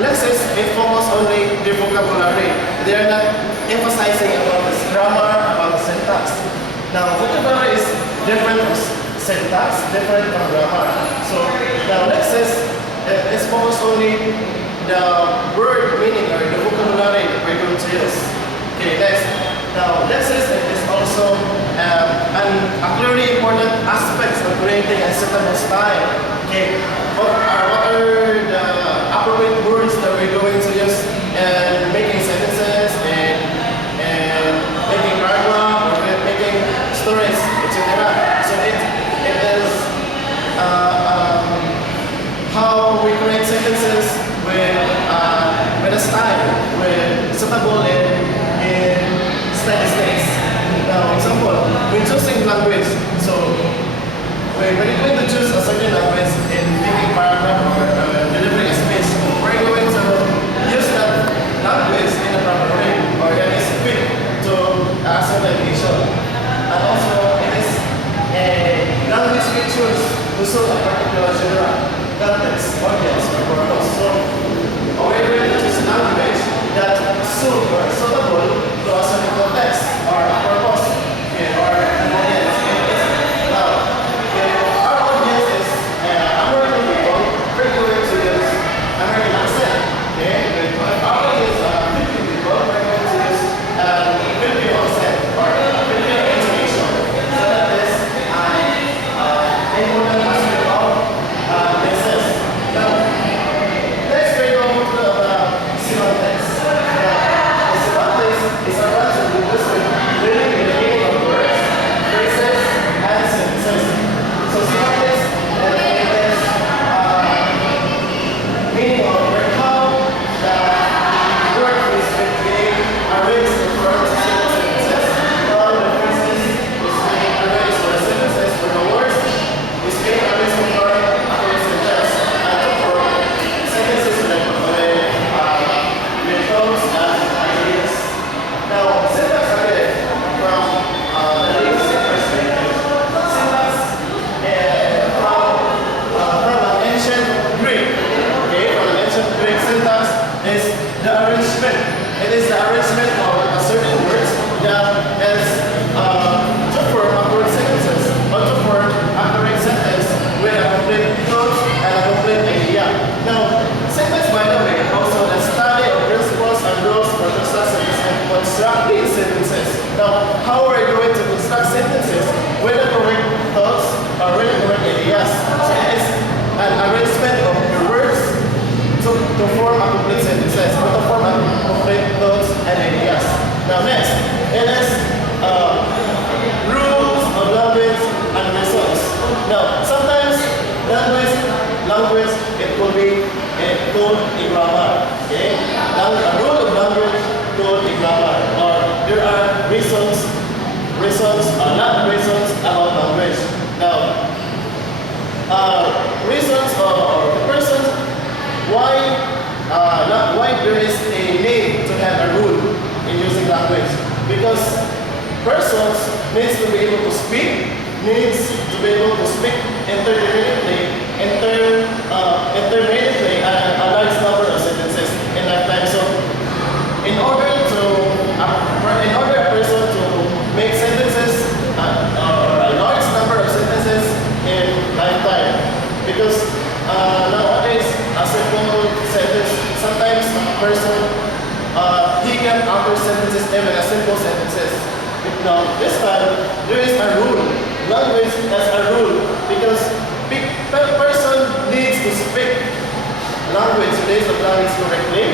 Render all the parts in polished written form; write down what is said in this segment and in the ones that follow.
lessons, it focus only the vocabulary. They are not emphasizing about the grammar, about the syntax. Now, vocabulary is different from syntax, different from grammar. So, now lessons is focused only the word meaning or the vocabulary that we're going to use. Okay, next. Now, lessons is also a clearly important aspects of creating a suitable style. Okay, what are the appropriate words that we're going to use in making sentences and making paragraph or making stories, etc. So it is how we create sentences with a style, with suitable in stylistics. Now, example, when choosing language, so when you're going to choose a certain language in making paragraph or delivering a speech, we're going to use that language in a proper way or in a fit to a certain occasion. And also, it is a language we choose to suit a particular genre, context, audience, or purpose. So, we're going to choose a language that suit or suitable to a certain context or a purpose, okay, or an audience. Now, our audience is American people, we're going to use American accent. Okay? Our audience are Filipino people, we're going to use Filipino accent or Filipino intonation. So that is an important aspect of lessons. Now, next we're going to talk about semantics. The semantics is a branch of linguistics dealing with the meaning of words, phrases, and sentences. So semantics is meaning of how the word is being arranged in words, sentences. How the phrases is being arranged for sentences, for the words is being arranged in words according to the text. And for sentences with thoughts and ideas. Now, syntax again, from the linguistic perspective, syntax from an ancient Greek, okay, from an ancient Greek, syntax is the arrangement. It is the arrangement of a certain words that is to form accurate sentences or to form accurate sentence with a complete thought and a complete idea. Now, syntax, by the way, also the study of principles and rules for constructing sentences. Now, how are we going to construct sentences with the correct thoughts or with the correct ideas? So it is an arrangement of the words to form a complete sentences, or to form a complete thoughts and ideas. Now, next, it is rules of language and results. Now, sometimes language, it could be called a grammar. Okay? Now, a rule of language called a grammar, or there are reasons not reasons about language. Now, reasons or persons why there is a need to have a rule in using language, because persons needs to be able to speak intermittently a large number of sentences in lifetime. So in order a person to make sentences or a large number of sentences in lifetime, because nowadays a simple sentence, sometimes a person he can utter sentences, even a simple sentences. Now this time there is a rule. Language has a rule, because person needs to speak language correctly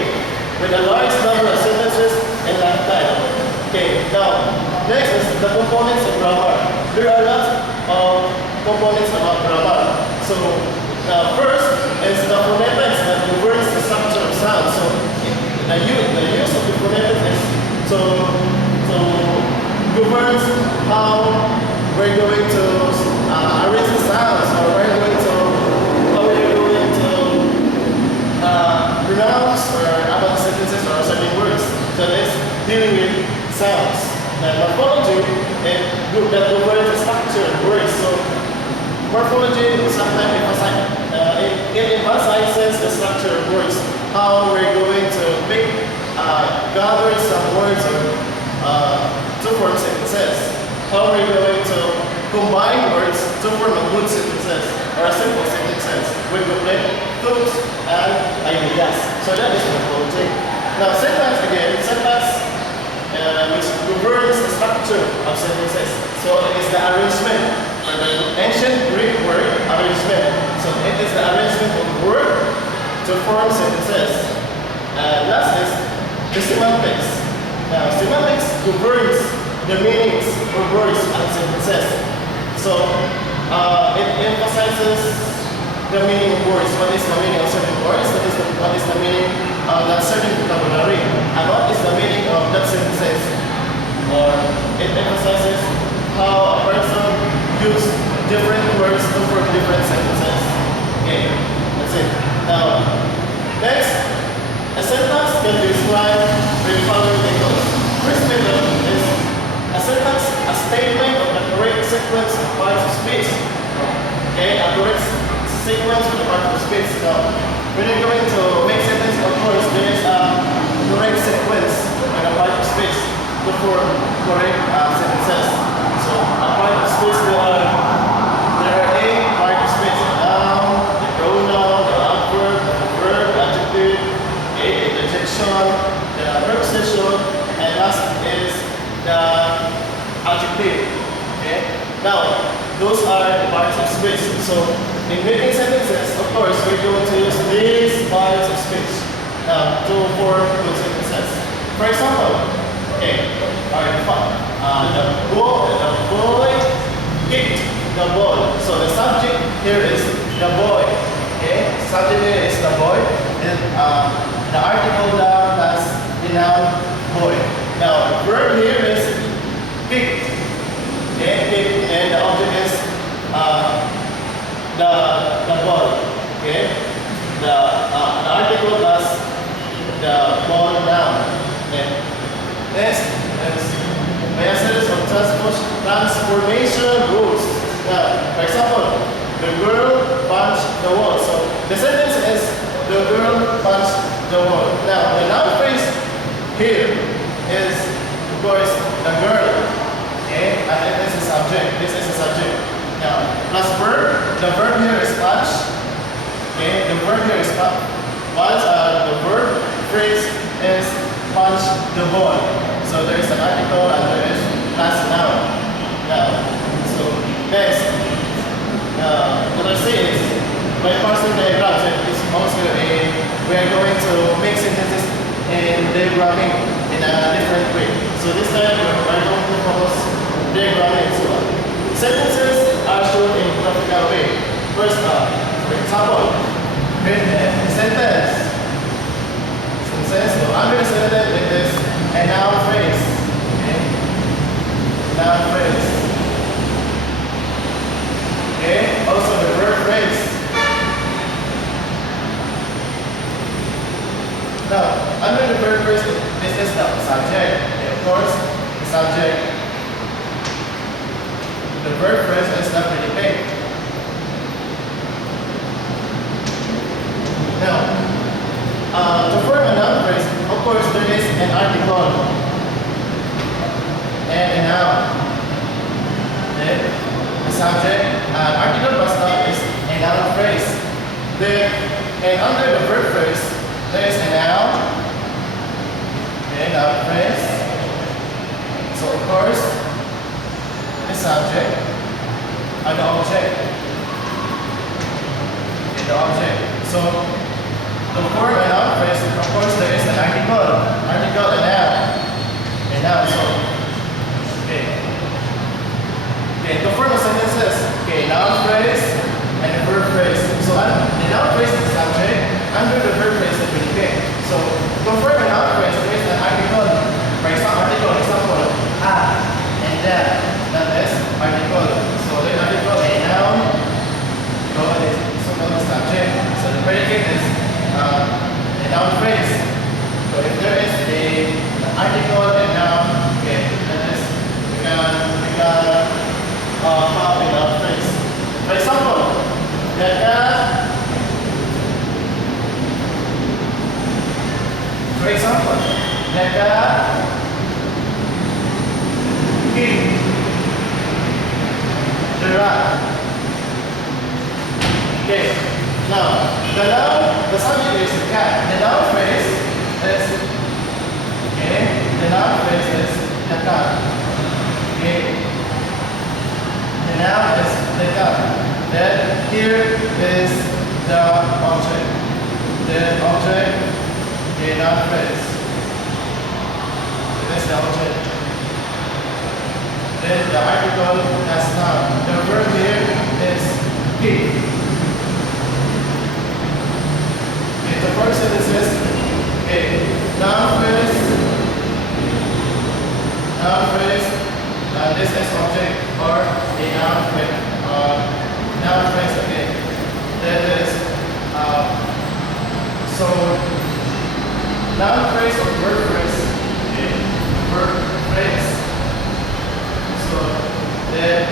with a large number of sentences in lifetime. Okay, now next is the components of grammar. There are lots of components about grammar. So first is the phonetics that governs the structure of sound. So the use of the phonetics is to governs how we're going to arrange the sounds, or how we're going to pronounce or about sentences or certain words. So it's dealing with sounds. And morphology, that governs the structure of words. So morphology sometimes emphasizes the structure of words. how we're going to gather some words or to form sentences. How we're going to combine words to form a good sentences or a simple sentences with complete thoughts and ideas. So that is morphology. Now syntax again, syntax which governs the structure of sentences. So it is the arrangement, or the ancient Greek word arrangement. So it is the arrangement of word to form sentences. Last is the semantics. Now semantics governs the meanings of words and sentences. So it emphasizes the meaning of words. What is the meaning of certain words? What is the meaning of that certain vocabulary? And what is the meaning of that sentences? Or it emphasizes how a person uses different words to form different sentences. Okay, that's it. Now, next, a sentence can be described with the following tables. First table is a sentence, a statement of the correct sequence of parts of speech. Okay, a correct sequence of the parts of speech. Now, when you're going to make sentence, of course, there is a correct sequence of the part of speech to form correct sentences. So, a part of speech, there are a part of speech: the noun, the pronoun, the adverb, the verb, adjective, the interjection, the preposition, and last is the adjective. Okay. Now, those are the parts of speech. So, in making sentences, of course, we're going to use these parts of speech to form good sentences. For example, okay, the boy kicked the ball. So the subject here is the boy. Okay, subject here is the boy, and the article down has the noun boy. Now the verb here is kicked. Okay, kicked, and the object is the ball. Okay, the article plus the ball noun. Okay. Next is methods of transformation rules. For example, the girl punched the wall. So the sentence is the girl punched the wall. Now the noun phrase here is, of course, the girl. Okay, and this is subject. This is a subject. Now plus verb. The verb here is punch. Okay, the verb here is punch. The verb phrase is punch the ball. So there is an article and there is plus noun. Now, so next, what I say is, by parsing diagrams, it's also we are going to make sentences in diagramming in a different way. So this time we are going to focus diagramming. So sentences are shown in graphical way. First, for example, sentence. So I'm going to say that with this a noun phrase. Okay? Noun phrase. Okay? Also the verb phrase. Now, under the verb phrase, this is the subject. Okay, of course, the subject. The verb phrase is the predicate. Now, to form a noun phrase, of course, there is an article and a noun. Then the subject, article plus noun is a noun phrase. Then, and under the verb phrase, there is a noun, okay, noun phrase. So of course, the subject and the object. Okay, the object. So to form a noun phrase, of course, there is an article and noun. So, okay. Okay, to form a sentences, okay, noun phrase and the verb phrase. So, the noun phrase is the subject, under the verb phrase is the predicate. So, to form a noun phrase, there is an article. For example, and that is article. So, the article, a noun, so the subject. So, the predicate is example. Neka, ki, dera. Okay. Now, the subject is the cat. The noun phrase is, okay, the noun phrase is the cat. Okay. The noun is the cat. Then here is the object. The object, okay, noun phrase. This is the object. Then the article has noun. The verb here is be. The first sentence is a noun phrase, this is object or a noun phrase again. That is, so noun phrase or verb phrase, okay, verb phrase. So then,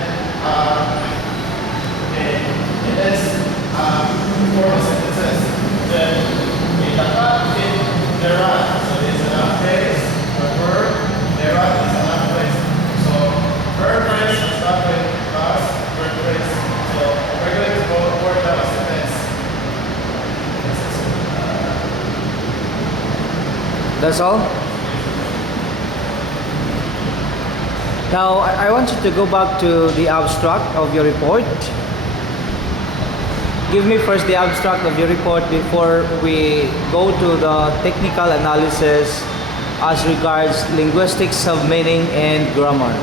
okay, it is formal sentences. Then dera, so it's a noun phrase, or verb, dera is a noun phrase. So verb phrase is not with us, verb phrase. So we're going to go word down a sentence. That's all? Now I want you to go back to the abstract of your report. Give me first the abstract of your report before we go to the technical analysis as regards linguistics of meaning and grammar.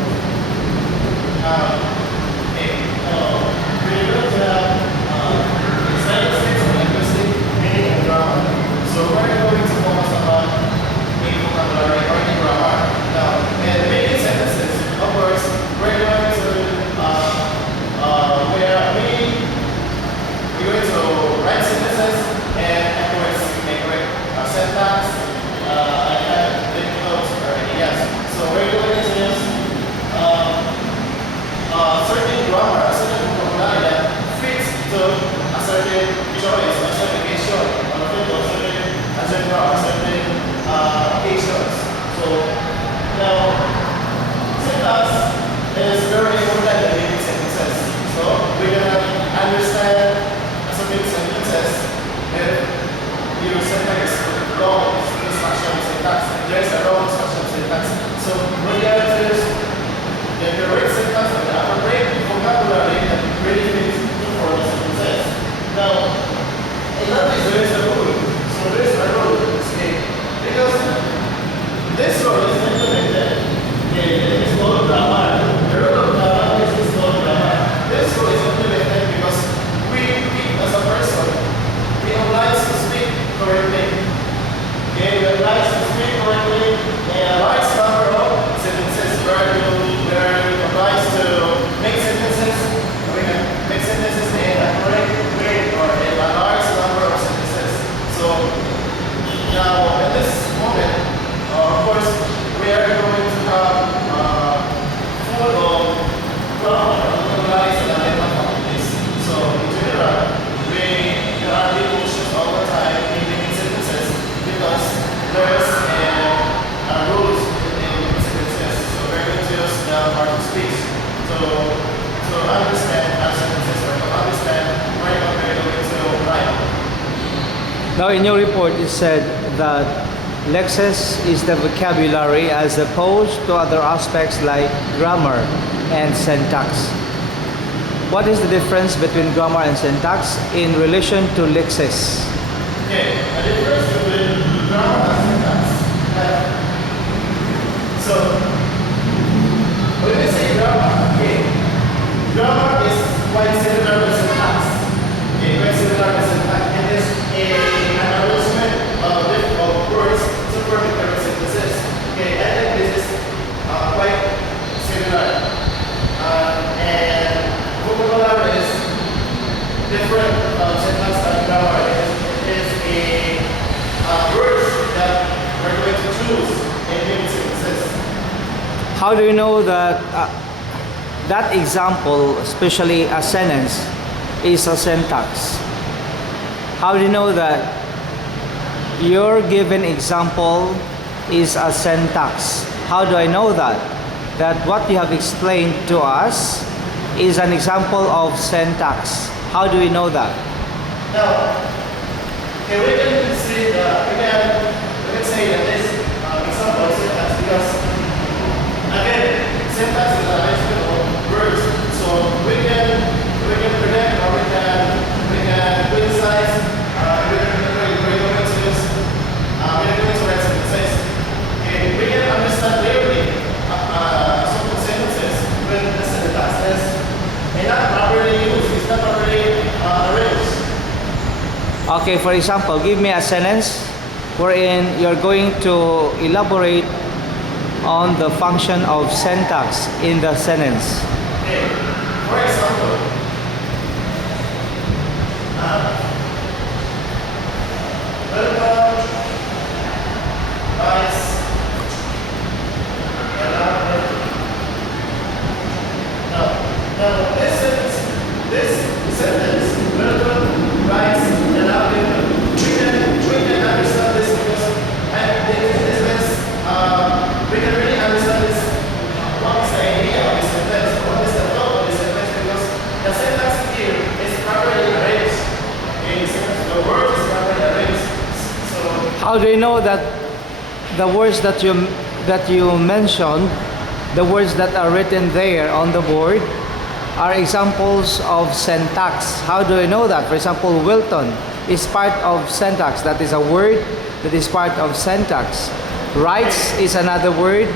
We looked at statistics of linguistic meaning and grammar. So we're going to focus on the vocabulary or the grammar. Now, in making sentences, of course, we're going to we're going to write sentences and afterwards make correct syntax. I have written notes already, yes. So we're going to use certain grammar, a certain vocabulary that fits to a certain choice, a certain occasion, or a certain occasions. So now, syntax is very important in making sentences. So we're going to understand sentences if you syntax wrong instruction syntax. There's a wrong instruction syntax. So when you have to use the correct syntax and the appropriate vocabulary that really fits to form sentences. Now, in that case, there is a rule. So there is a rule in this case. Because this rule is implemented. It is called grammar. The rule of grammar is called grammar. This rule is implemented because as a person, we are obliged to speak correctly. Okay, we are obliged to speak correctly in a large number of sentences. We are obliged to make sentences. We can make sentences in a correct way or in a large number of sentences. So now at this moment, of course, we are going to have full of grammar, vocabulary, and a faculties. So in general, there are little issues all the time in making sentences because there's rules in sentences. So we're going to use the part of speech to understand our sentences or to understand where we're going to write. Now in your report it said that lexis is the vocabulary as opposed to other aspects like grammar and syntax. What is the difference between grammar and syntax in relation to lexis? Okay, the difference between grammar and syntax. So, when we say grammar, okay, grammar is quite similar to syntax. Okay, quite similar to syntax. It is an arrangement of words to form the correct sentences. Okay, I think this is quite similar. And vocabulary is different from syntax and grammar. It is a words that we're going to choose in many sentences. How do you know that that example, especially a sentence, is a syntax? How do you know that your given example is a syntax. How do I know that? That what you have explained to us is an example of syntax. How do we know that? Now, okay, we can say that we can say that this example is syntax because again, syntax is an example of words. So we can predict or we can criticize, we can we can understand clearly some sentences when the syntax is not properly used, it's not properly arranged. Okay, for example, give me a sentence wherein you're going to elaborate on the function of syntax in the sentence. Okay, for example, welcome, guys. Now, this sentence, welcome, rise, and now we can understand this because we can really understand this. What is the idea of this sentence? What is the thought of this sentence? Because the sentence here is properly arranged. Okay, the word is properly arranged. So, How do you know that the words that you mentioned, the words that are written there on the board, are examples of syntax? How do I know that? For example, Wilton is part of syntax. That is a word that is part of syntax. Rights is another word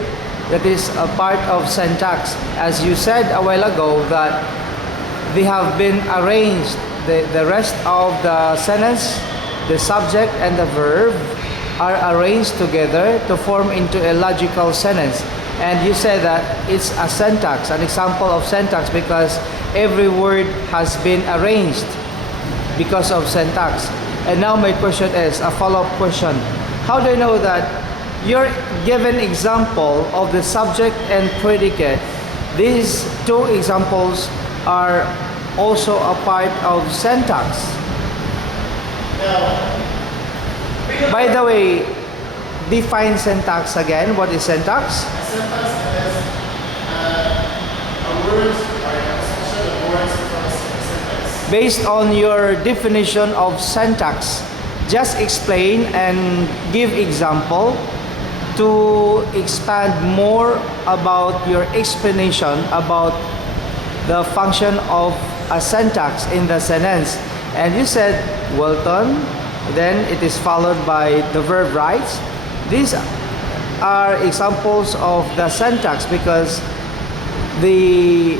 that is a part of syntax. As you said a while ago, that they have been arranged. The rest of the sentence, the subject and the verb are arranged together to form into a logical sentence. And you said that it's a syntax, an example of syntax, because every word has been arranged because of syntax. And now my question is, a follow-up question. How do you know that your given example of the subject and predicate, these two examples are also a part of syntax? By the way, define syntax again. What is syntax? syntax is a word or a construction of words from a sentence. Based on your definition of syntax, just explain and give example to expand more about your explanation about the function of a syntax in the sentence. And you said Wilton, then it is followed by the verb rights. These are examples of the syntax because they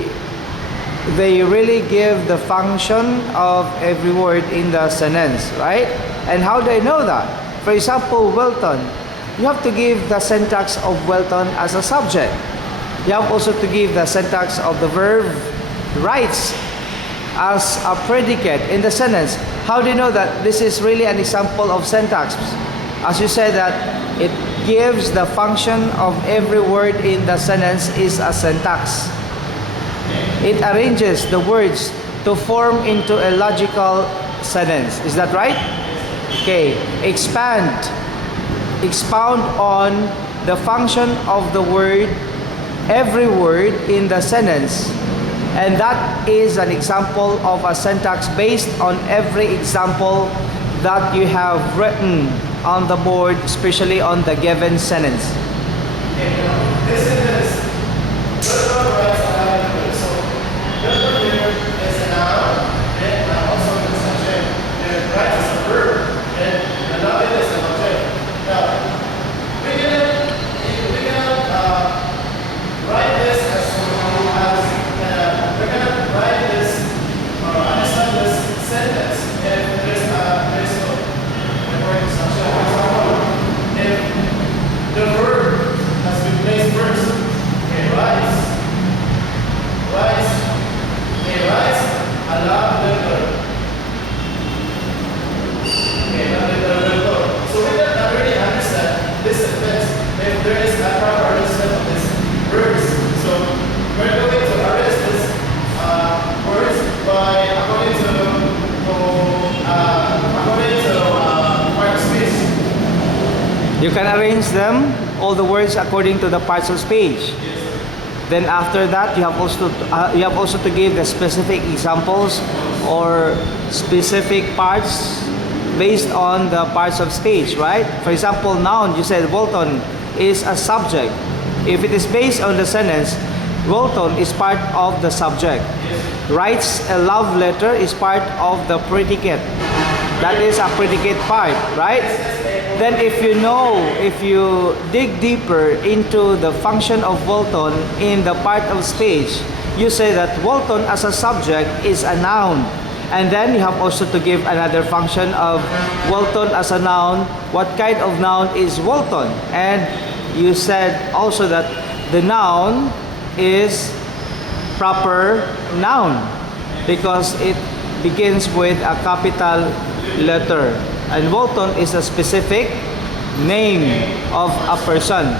really give the function of every word in the sentence, right? And how do I know that? For example, Wilton, you have to give the syntax of Wilton as a subject. You have also to give the syntax of the verb rights as a predicate in the sentence. How do you know that this is really an example of syntax? As you said that it gives the function of every word in the sentence is a syntax. It arranges the words to form into a logical sentence. Is that right? Okay. Expound on the function of the word, every word in the sentence. And that is an example of a syntax based on every example that you have written on the board, especially on the given sentence. This is welcome, rights, and so welcome here is a noun, and also the subject, and rights is a verb, and allowed is an object. Now, we can write this as we're gonna write this or understand this sentence if there's no important subject. For example, if the verb has been placed first, okay, rise, okay, rise, allow the verb. Okay, now the verb. So we can already understand this sentence if there is a proper understanding of this verbs. So we're going to arrest this words by according to part space. You can arrange them, all the words according to the parts of speech. Then after that, you have also to give the specific examples or specific parts based on the parts of speech, right? For example, noun, you said Wilton is a subject. If it is based on the sentence, Wilton is part of the subject. Writes a love letter is part of the predicate. That is a predicate part, right? Then if you dig deeper into the function of Wilton in the part of speech, you say that Wilton as a subject is a noun. And then you have also to give another function of Wilton as a noun. What kind of noun is Wilton? And you said also that the noun is proper noun because it begins with a capital letter. And Wilton is a specific name of a person.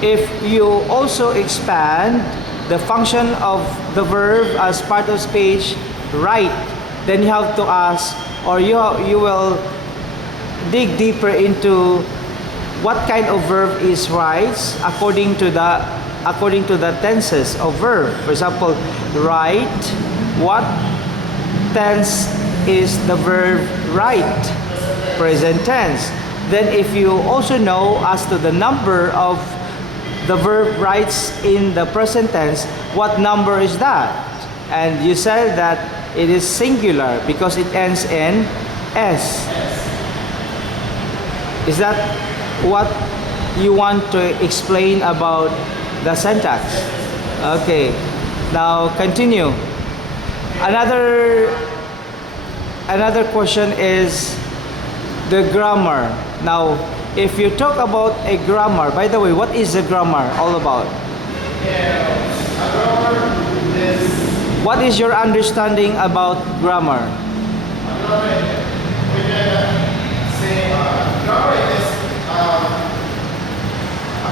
If you also expand the function of the verb as part of speech, write, then you have to ask, or you will dig deeper into what kind of verb is writes according to the tenses of verb. For example, write, what tense is the verb write? Present tense. Then if you also know as to the number of the verb writes in the present tense, what number is that? And you said that it is singular because it ends in S. Is that what you want to explain about the syntax? Okay, now continue. Another question is the grammar. Now, if you talk about a grammar, by the way, what is the grammar all about? A grammar is... What is your understanding about grammar? Grammar, we can say grammar is a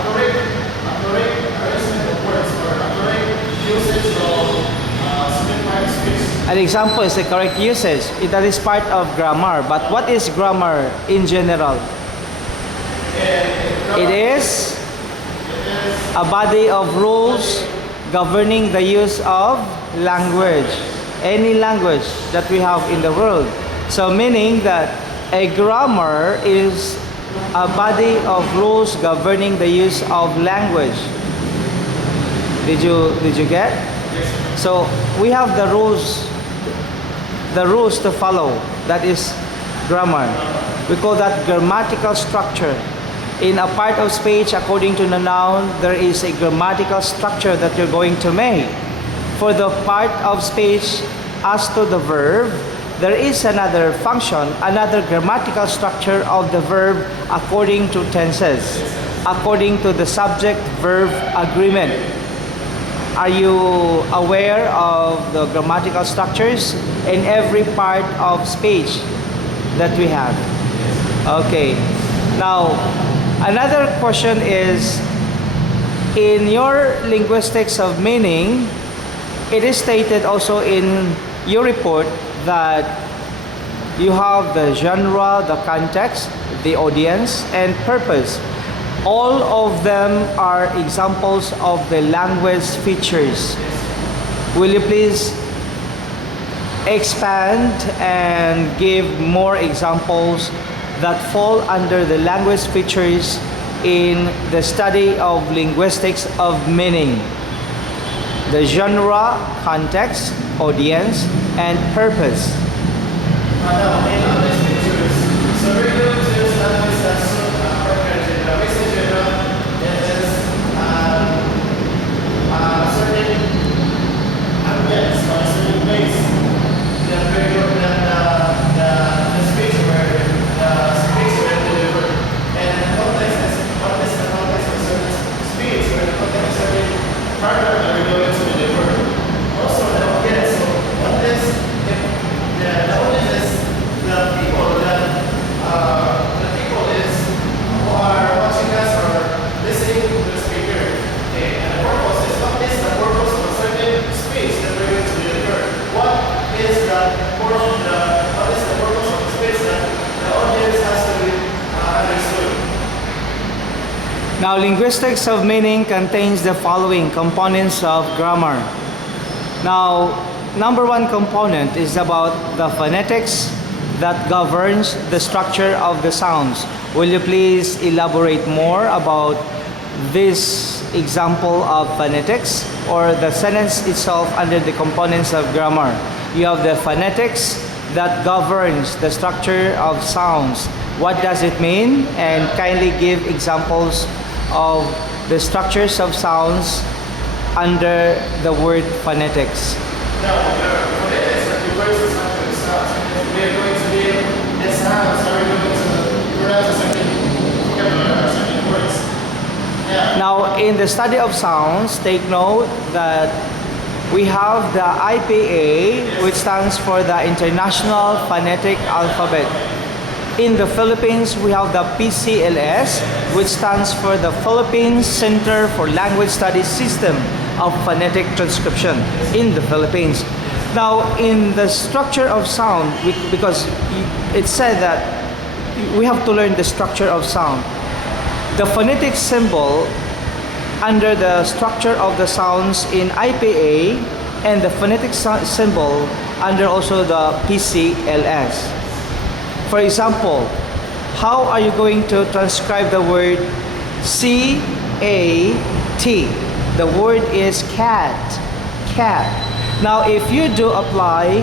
correct arrangement of words or a correct usage of simplified speech. An example is the correct usage. That is part of grammar. But what is grammar in general? It is a body of rules governing the use of language. Any language that we have in the world. So meaning that a grammar is a body of rules governing the use of language. Did you get? So we have the rules to follow. That is grammar. We call that grammatical structure. In a part of speech, according to the noun, there is a grammatical structure that you're going to make. For the part of speech, as to the verb, there is another function, another grammatical structure of the verb according to tenses, according to the subject-verb agreement. Are you aware of the grammatical structures in every part of speech that we have? Okay. Now, another question is, in your linguistics of meaning, it is stated also in your report that you have the genre, the context, the audience, and purpose. All of them are examples of the language features. Will you please expand and give more examples that fall under the language features in the study of linguistics of meaning? The genre, context, audience, and purpose. So we're going to establish that certain ambience or a certain place that we're going the speech where delivered. And the context is the context of certain speech where the context is certain partner that we're going to deliver. Also the audience. So what is the audience is the Now, linguistics of meaning contains the following components of grammar. Now, number one component is about the phonetics that governs the structure of the sounds. Will you please elaborate more about this example of phonetics or the sentence itself under the components of grammar? You have the phonetics that governs the structure of sounds. What does it mean? And kindly give examples of the structures of sounds under the word phonetics. Now, phonetics refers to something sounds. We are going to be the sounds are going to pronounce certain words. Yeah. Now, in the study of sounds, take note that we have the IPA, which stands for the International Phonetic Alphabet. In the Philippines, we have the PCLS, which stands for the Philippines Center for Language Studies System of Phonetic Transcription in the Philippines. Now, in the structure of sound, because it said that we have to learn the structure of sound. The phonetic symbol under the structure of the sounds in IPA and the phonetic symbol under also the PCLS. For example, how are you going to transcribe the word C-A-T? The word is cat, cat. Now, if you do apply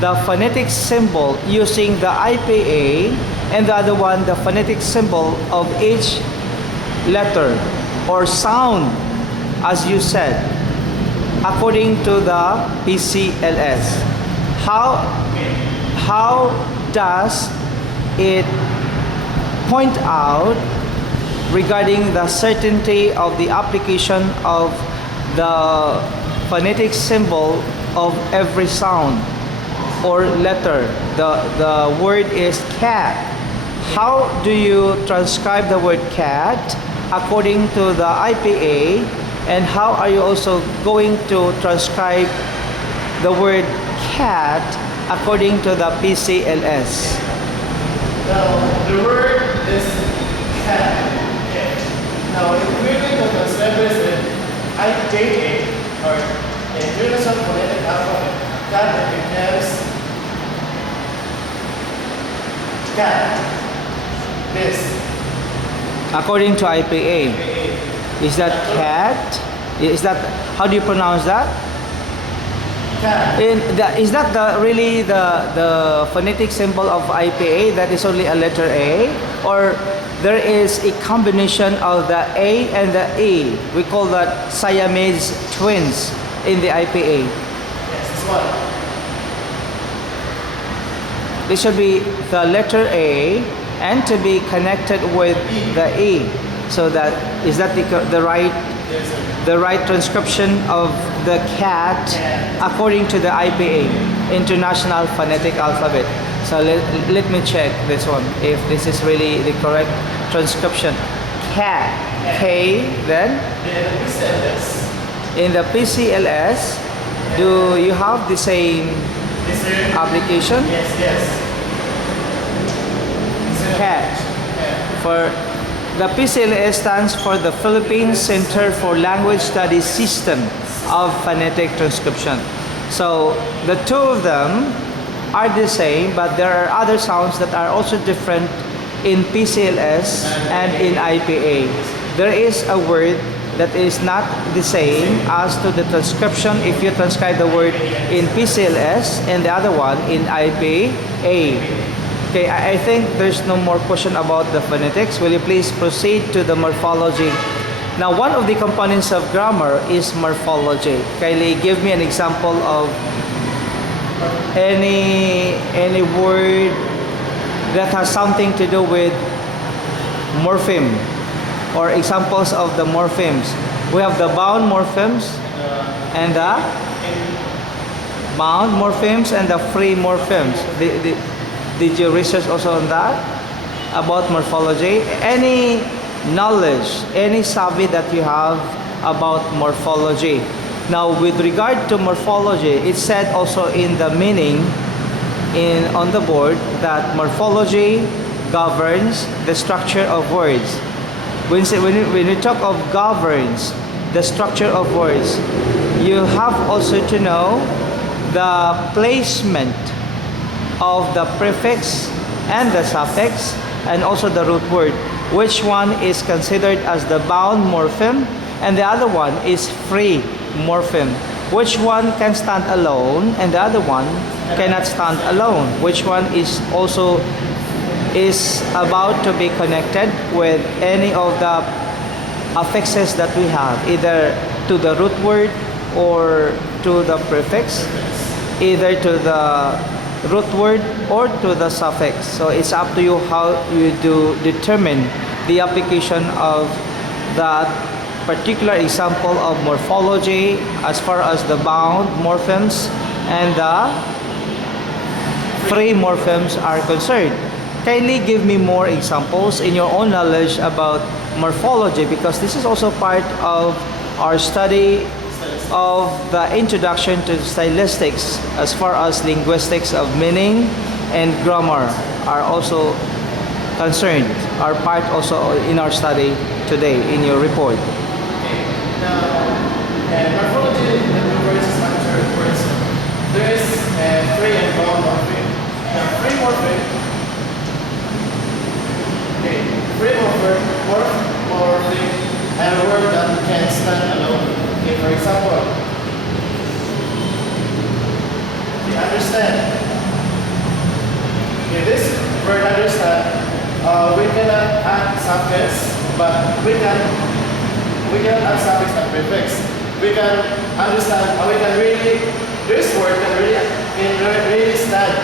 the phonetic symbol using the IPA and the other one, the phonetic symbol of each letter or sound, as you said, according to the PCLS. How does it point out regarding the certainty of the application of the phonetic symbol of every sound or letter? The word is cat. How do you transcribe the word cat according to the IPA, and how are you also going to transcribe the word cat according to the PCLS? Now, the word is cat. Okay. Now, if we're going to transcribe this in IPA or International Phonetic Alphabet, that becomes cat. This. According to IPA, is that cat? Is that, how do you pronounce that? Cat. Is that really the phonetic symbol of IPA, that is only a letter A? Or there is a combination of the A and the E? We call that Siamese twins in the IPA. Yes, this one. It should be the letter A and to be connected with the E. So that, is that the right Yes, sir. the right transcription of the cat according to the IPA, International Phonetic Alphabet? So let me check this one, if this is really the correct transcription. Cat, K, then in the PCLS, do you have the same Yes, sir. application? Yes, yes. Cat. For the PCLS stands for the Philippines Center for Language Studies System of Phonetic Transcription. So the two of them are the same, but there are other sounds that are also different in PCLS and in IPA. There is a word that is not the same as to the transcription if you transcribe the word in PCLS and the other one in IPA. Okay, I think there's no more question about the phonetics. Will you please proceed to the morphology? Now, one of the components of grammar is morphology. Kindly give me an example of any word that has something to do with morpheme, or examples of the morphemes. We have the bound morphemes and the bound morphemes and the free morphemes. Did you research also on that about morphology? Any knowledge, any savvy that you have about morphology? Now, with regard to morphology, it said also in the meaning on the board that morphology governs the structure of words. when you talk of governs the structure of words, you have also to know the placement of the prefix and the suffix, and also the root word. Which one is considered as the bound morpheme, and the other one is free morpheme. Which one can stand alone, and the other one cannot stand alone. Which one is also about to be connected with any of the affixes that we have, either to the root word or to the prefix, either to the root word or to the suffix. So it's up to you how you do determine the application of that particular example of morphology as far as the bound morphemes and the free morphemes are concerned. Kindly give me more examples in your own knowledge about morphology, because this is also part of our study of the introduction to stylistics, as far as linguistics of meaning and grammar are also concerned, are part also in our study today in your report. Morphology refers to structure of words. There is free and bound morpheme. Free morpheme. Free morpheme and a word that can stand alone. For example, you understand. This word understand, we cannot add suffix, but we can add suffix and prefix. We can understand, we can really, this word can really stand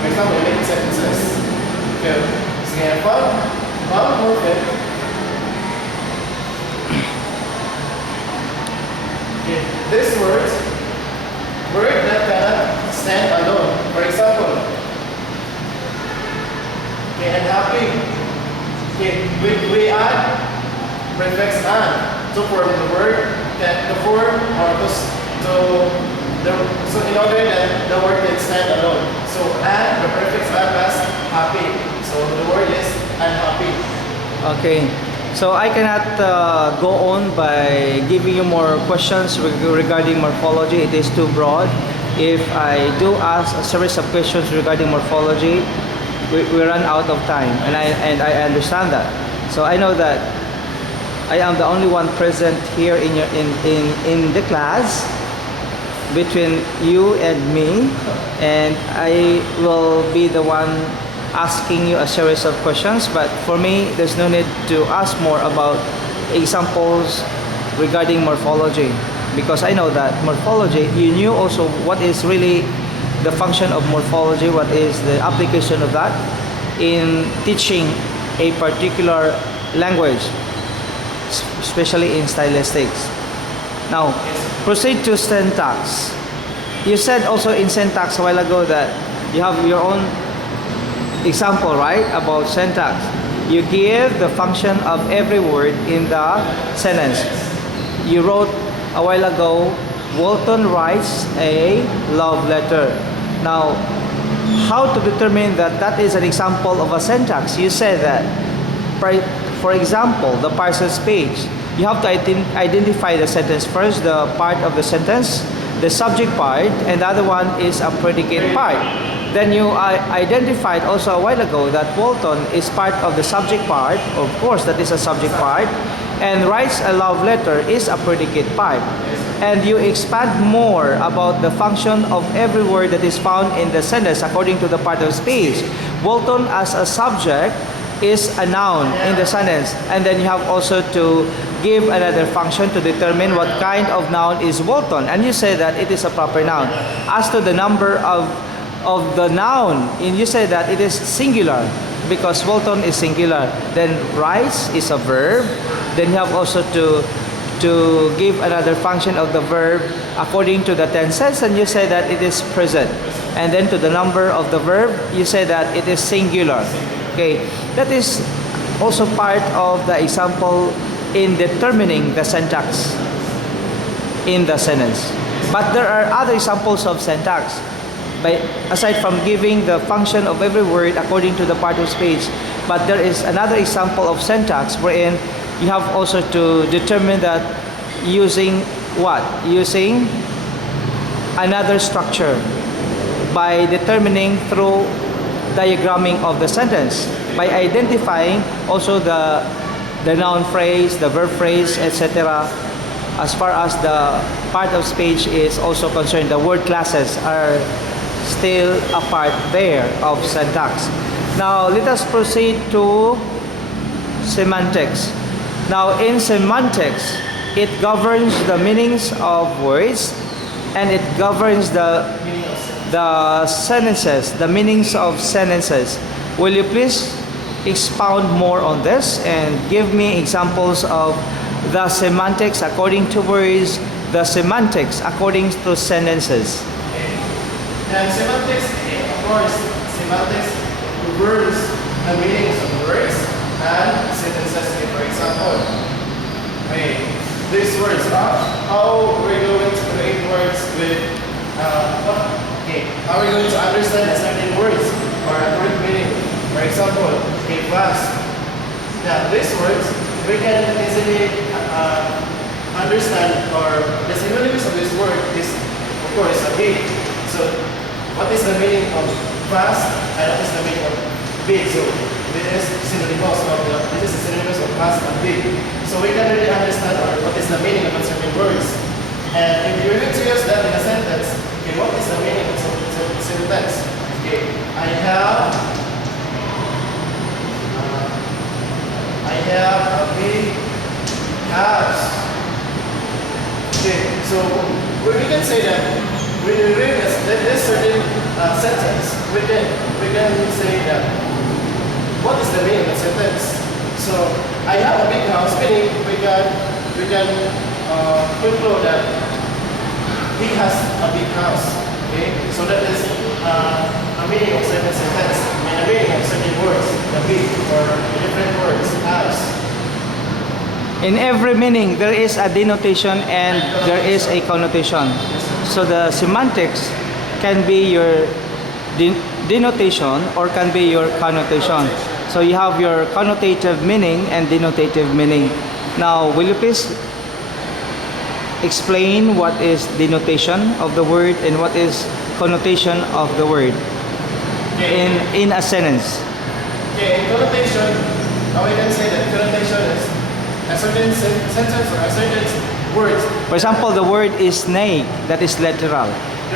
for example, in many sentences. Okay, so found morpheme. Okay, this word that cannot stand alone. For example, okay, and happy. Okay, we add prefix and to form the word, that the form or so in order that the word can stand alone. So and the prefix and plus happy. So the word is unhappy. Okay, so I cannot go on by giving you more questions regarding morphology. It is too broad. If I do ask a series of questions regarding morphology, we run out of time, and I understand that. So I know that I am the only one present here in the class between you and me, and I will be the one asking you a series of questions. But for me, there's no need to ask more about examples regarding morphology, because I know that morphology, you knew also what is really the function of morphology, what is the application of that in teaching a particular language, especially in stylistics. Now, proceed to syntax. You said also in syntax a while ago that you have your own example, right, about syntax. You give the function of every word in the sentence. You wrote a while ago, Wilton writes a love letter. Now, how to determine that that is an example of a syntax? You said that, for example, the parson's page. You have to identify the sentence first, the part of the sentence, the subject part, and the other one is a predicate part. Then you identified also a while ago that Wilton is part of the subject part. Of course, that is a subject part. And writes a love letter is a predicate part. And you expand more about the function of every word that is found in the sentence according to the part of speech. Wilton as a subject is a noun in the sentence, and then you have also to give another function to determine what kind of noun is Wilton, and you say that it is a proper noun. As to the number of the noun, and you say that it is singular because Wilton is singular. Then writes is a verb. Then you have also to give another function of the verb according to the tenses, and you say that it is present. And then to the number of the verb, you say that it is singular. Okay, that is also part of the example in determining the syntax in the sentence. But there are other examples of syntax. Aside from giving the function of every word according to the part of speech, But there is another example of syntax wherein you have also to determine that using what? Using another structure by determining through diagramming of the sentence, by identifying also the noun phrase, the verb phrase, etc. As far as the part of speech is also concerned, the word classes are still a part there of syntax. Now let us proceed to semantics. Now in semantics, it governs the meanings of words and it governs the sentences, the meanings of sentences. Will you please expound more on this and give me examples of the semantics according to words, the semantics according to sentences? And semantics, of course, semantics governs the meanings of words and sentences. For example, these words, how we're going to create words with, how we're going to understand a certain words or a word meaning. For example, class. Now, these words, we can easily understand, or the synonyms of this word is, of course, a big. So, what is the meaning of fast and what is the meaning of big? So, this is synonymous of fast and big. So, we can really understand what is the meaning of certain words. And if you need to use that in a sentence, what is the meaning of sentence? I have a big house. So we can say that when we read this certain sentence, we can say that what is the meaning of the sentence? So I have a big house, meaning we can conclude that he has a big house. So that is a meaning of certain sentence, and a meaning of certain words, the big or different words, house. In every meaning, there is a denotation and there is a connotation. So the semantics can be your denotation or can be your connotation. So you have your connotative meaning and denotative meaning. Now, will you please explain what is denotation of the word and what is connotation of the word in a sentence? In connotation, we can say that connotation is a certain sentence or a certain word. For example, the word is snake, that is literal.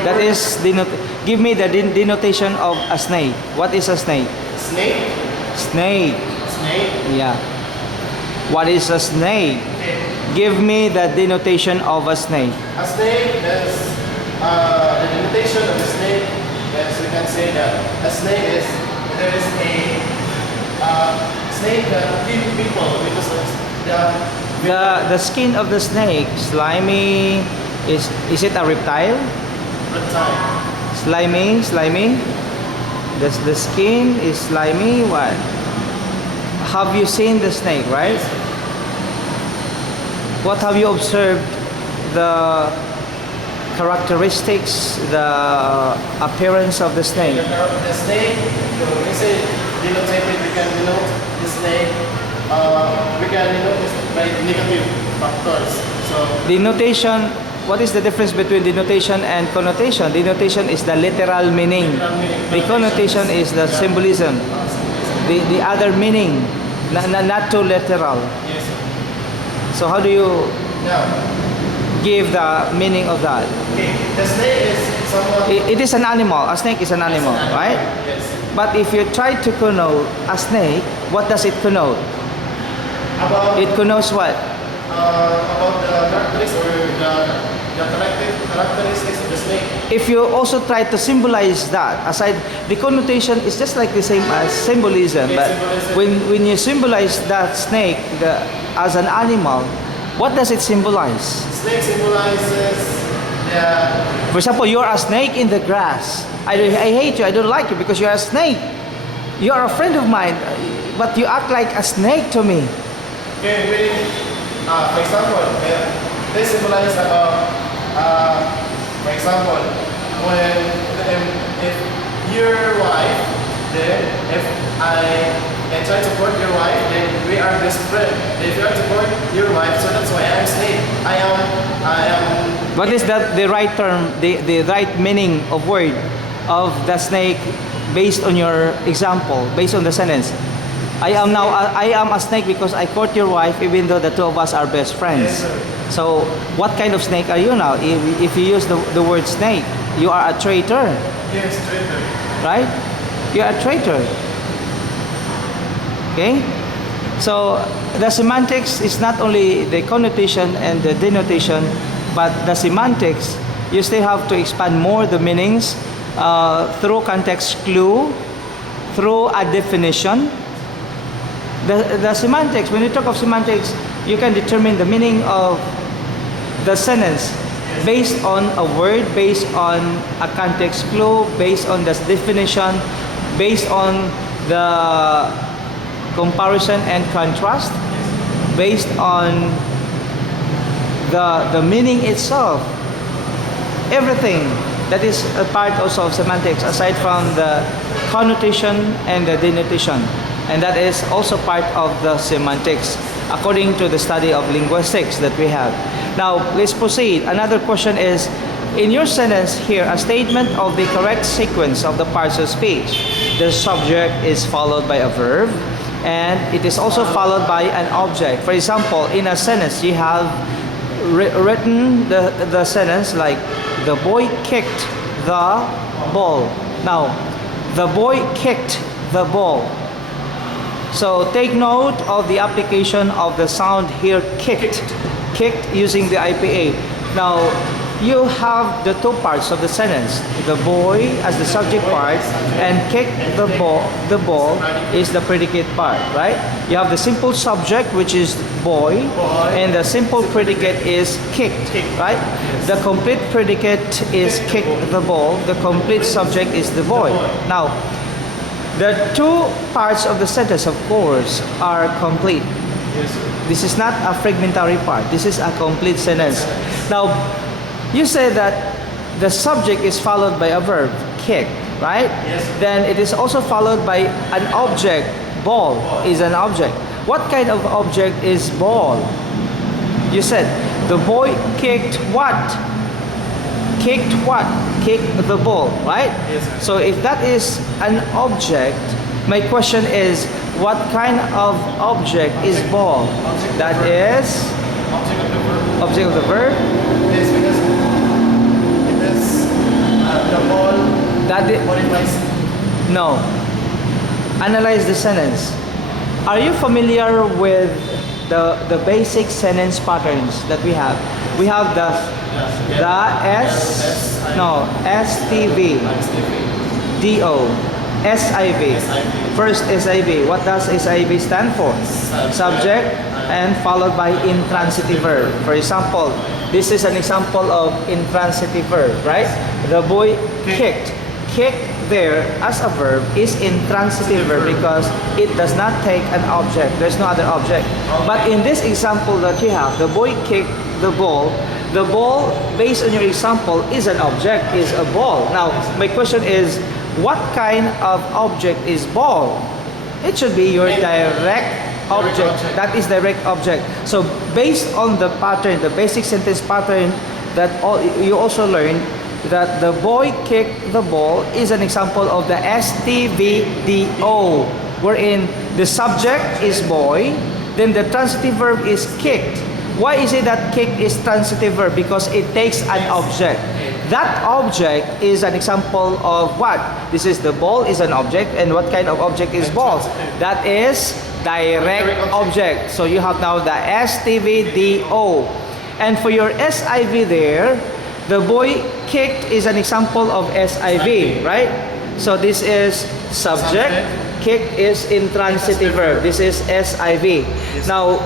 That is give me the denotation of a snake. What is a snake? Snake? Snake. Snake? Yeah. What is a snake? Give me the denotation of a snake. A snake, that's the denotation of a snake. Yes, we can say that a snake is, there is a snake that kills people because of the skin of the snake, slimy, is it a reptile? reptile. Slimy. The skin is slimy. What? Have you seen the snake, right? What have you observed? The characteristics, the appearance of the snake. The snake, we say denotated, we can denote the snake. We can denote this by negative factors. So Denotation, what is the difference between denotation and connotation? Denotation is the literal meaning. The connotation is the symbolism. The other meaning, not too literal. yes. So how do you Now, give the meaning of that? the snake is somewhat. It is an animal. A snake is an animal, right? Yes. But if you try to connote a snake, what does it connote? About It connotes what? about the characteristics or the characteristics of the snake. If you also try to symbolize that, aside, the connotation is just like the same as symbolism. Okay, But symbolism. when you symbolize that snake as an animal, what does it symbolize? Snake symbolizes the. For example, you're a snake in the grass. I hate you. I don't like you because you're a snake. You are a friend of mine, but you act like a snake to me. Okay, for example, they symbolize for example, when if your wife, then if I and try to court your wife, then we are best friend. If you are to court your wife, so that's why I am snake. I am. What is the right term, the right meaning of word of the snake based on your example, based on the sentence? I am a snake because I court your wife even though the two of us are best friends. Yes, sir. So what kind of snake are you now? If you use the word snake, you are a traitor, Yes, traitor. right? You are a traitor. Okay? So the semantics is not only the connotation and the denotation, but the semantics, you still have to expand more the meanings through context clue, through a definition. The semantics, when you talk of semantics, you can determine the meaning of the sentence based on a word, based on a context clue, based on the definition, based on the comparison and contrast, based on the meaning itself. Everything that is a part also of semantics aside from the connotation and the denotation. And that is also part of the semantics according to the study of linguistics that we have. Now, let's proceed. Another question is, in your sentence here, a statement of the correct sequence of the parts of speech. The subject is followed by a verb, and it is also followed by an object. For example, in a sentence, you have written the sentence like, the boy kicked the ball. Now, the boy kicked the ball. So take note of the application of the sound here, kicked using the IPA. Now, you have the two parts of the sentence, the boy as the subject part and kick the ball is the predicate part, right? You have the simple subject, which is boy, and the simple predicate is kicked, right? The complete predicate is kick the ball, the complete subject is the boy. Now, the two parts of the sentence, of course, are complete. Yes, sir. This is not a fragmentary part. This is a complete sentence. Now, you say that the subject is followed by a verb, kick, right? Yes. Then it is also followed by an object. Ball is an object. What kind of object is ball? You said, the boy kicked what? Kicked what? Kicked the ball, right? Yes, sir. So if that is an object, my question is, what kind of object is ball? Object of That the is Object of the verb. object of the verb. Yes, because it is the ball That is, modifies. no. Analyze the sentence. Are you familiar with the basic sentence patterns that we have? We have the STV, DO, SIV. First SIV. What does SIV stand for? Subject and followed by intransitive verb. For example, this is an example of intransitive verb, right? The boy kicked. Kick there as a verb is intransitive verb because it does not take an object. There's no other object. But in this example that you have, the boy kicked the ball. The ball, based on your example, is an object, is a ball. Now, my question is, what kind of object is ball? It should be your direct object. That is direct object. So, based on the pattern, the basic sentence pattern that you also learned, that the boy kicked the ball is an example of the STVDO, wherein the subject is boy, then the transitive verb is kicked. Why is it that kick is transitive verb? Because it takes an object. That object is an example of what? This is the ball is an object, and what kind of object is ball? That is direct object. So you have now the STVDO. And for your SIV there, the boy kicked is an example of SIV, right? So this is subject, kick is intransitive verb. This is SIV. Now,